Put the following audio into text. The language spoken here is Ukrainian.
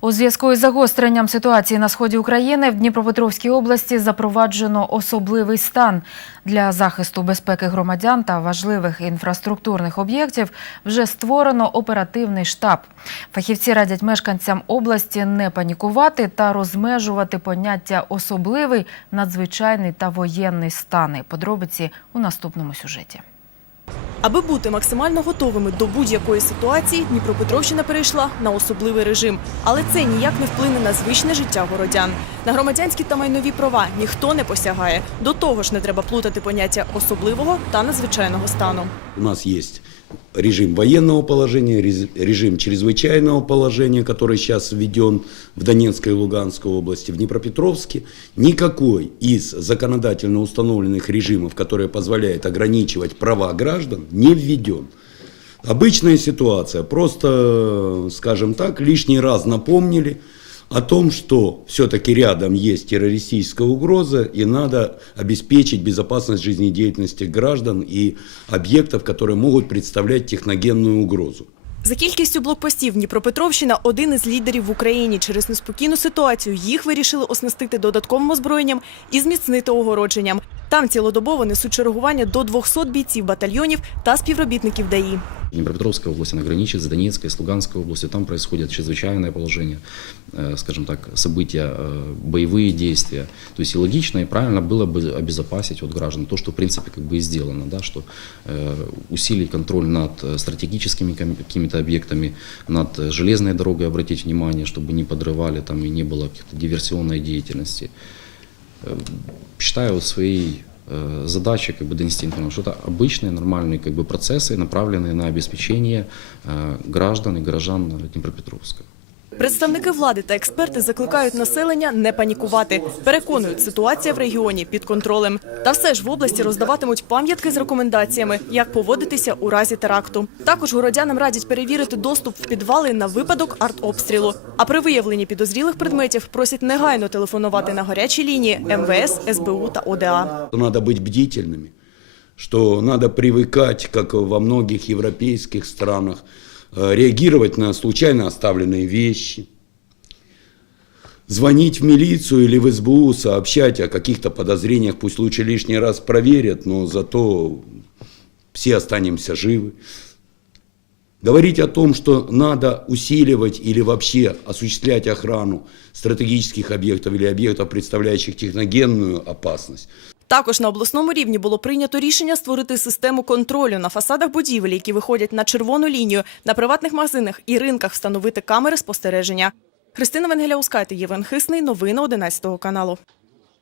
У зв'язку із загостренням ситуації на сході України в Дніпропетровській області запроваджено особливий стан для захисту безпеки громадян та важливих інфраструктурних об'єктів. Вже створено оперативний штаб. Фахівці радять мешканцям області не панікувати та розмежувати поняття особливий, надзвичайний та воєнний стани. Подробиці у наступному сюжеті. Аби бути максимально готовими до будь-якої ситуації, Дніпропетровщина перейшла на особливий режим. Але це ніяк не вплине на звичне життя городян. На громадянські та майнові права ніхто не посягає. До того ж, не треба плутати поняття особливого та надзвичайного стану. У нас есть режим военного положения, рез- режим чрезвычайного положения, который сейчас введен в Донецкой и Луганской области, в Днепропетровске. Никакой из законодательно установленных режимов, которые позволяют ограничивать права граждан, не введен. Обычная ситуация. Просто, скажем так, лишний раз напомнили о том, что все-таки рядом есть террористическая угроза и надо обеспечить безопасность жизнедеятельности граждан и объектов, которые могут представлять техногенную угрозу. За кількістю блокпостів Дніпропетровщина один із лідерів в Україні. Через неспокійну ситуацію їх вирішили оснастити додатковим озброєнням і зміцнити огородженням. Там цілодобово несуть чергування до 200 бійців батальйонів та співробітників ДАІ. Днепропетровская область, она граничит с Донецкой, с Луганской областью. Там происходит чрезвычайное положение, э, скажем так, события, э, боевые действия. То есть и логично, и правильно было бы обезопасить от граждан то, что в принципе как бы и сделано, да, что э, усилить контроль над э, стратегическими ком- какими-то объектами, над э, железной дорогой обратить внимание, чтобы не подрывали там и не было каких-то диверсионной деятельности Э, считаю вот своей э, задачей как бы донести информацию, что это обычные нормальные как бы процессы, направленные на обеспечение э, граждан и горожан Днепропетровска. Представники влади та експерти закликають населення не панікувати. Переконують, ситуація в регіоні під контролем. Та все ж в області роздаватимуть пам'ятки з рекомендаціями, як поводитися у разі теракту. Також городянам радять перевірити доступ в підвали на випадок артобстрілу. А при виявленні підозрілих предметів просять негайно телефонувати на гарячі лінії МВС, СБУ та ОДА. Надо быть бдительными, что надо привыкать, как во многих европейских странах, э, Реагировать на случайно оставленные вещи, звонить в милицию или в СБУ, сообщать о каких-то подозрениях, пусть лучше лишний раз проверят, но зато все останемся живы. Говорить о том, что надо усиливать или вообще осуществлять охрану стратегических объектов или объектов, представляющих техногенную опасность, Також на обласному рівні було прийнято рішення створити систему контролю на фасадах будівель, які виходять на червону лінію, на приватних магазинах і ринках встановити камери спостереження. Христина Венгеляускайте, Євген Хисний. Новини 11 каналу.